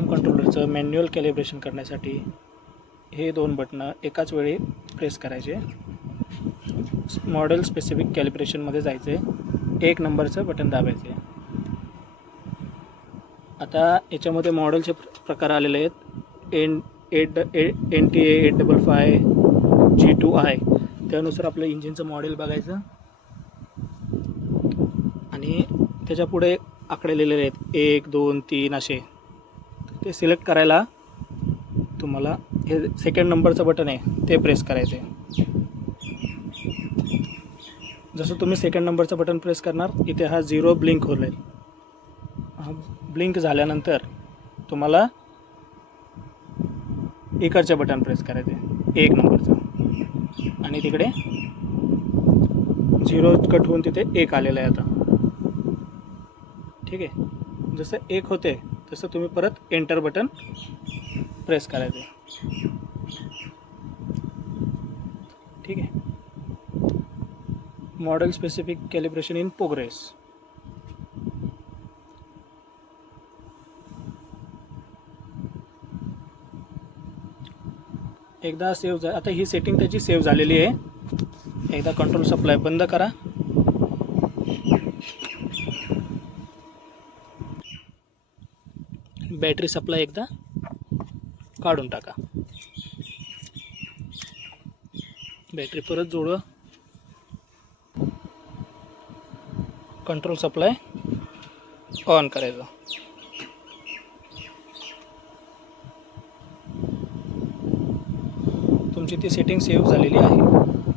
Platform कंट्रोलरचं manual calibration करण्यासाठी हे 2 बटणं एकाच वेळी प्रेस करायचे. मॉडेल स्पेसिफिक कॅलिब्रेशनमध्ये जायचे, 1 नंबरचं बटन दाबायचे. आता याच्यामध्ये मॉडेलचे प्रकार आलेले आहेत. NTA 855 G2i. त्यानुसार आपलं इंजिनचं मॉडेल बघायचं आणि त्याच्या पुढे आकडे लिहिलेले आहेत 1, 2, 3 असे. ते सिलेक्ट करायला तुम्हाला हे 2nd नंबरचं बटन आहे ते प्रेस करायचं आहे. जसं तुम्ही 2nd नंबरचं बटन प्रेस करणार, इथे हा 0 ब्लिंक होईल. हा ब्लिंक झाल्यानंतर तुम्हाला इकडचे बटन प्रेस करायचे 1 नंबरचं आणि तिकडे 0 कट होऊन तिथे 1 आलेलं आहे आता. ठीक आहे. जसं 1 होते तसं तुम्ही परत एंटर बटन प्रेस करायचे. ठीक आहे. Model specific calibration in progress. एकदा सेव्ह आता ही सेटिंग त्याची सेव्ह झालेली आहे. एकदा कंट्रोल सप्लाय बंद करा. बॅटरी सप्लाय एकदा काढून टाका. बॅटरी परत जोडवा. कंट्रोल सप्लाय ऑन करायचं. तुमची ती सेटिंग सेव्ह झालेली आहे.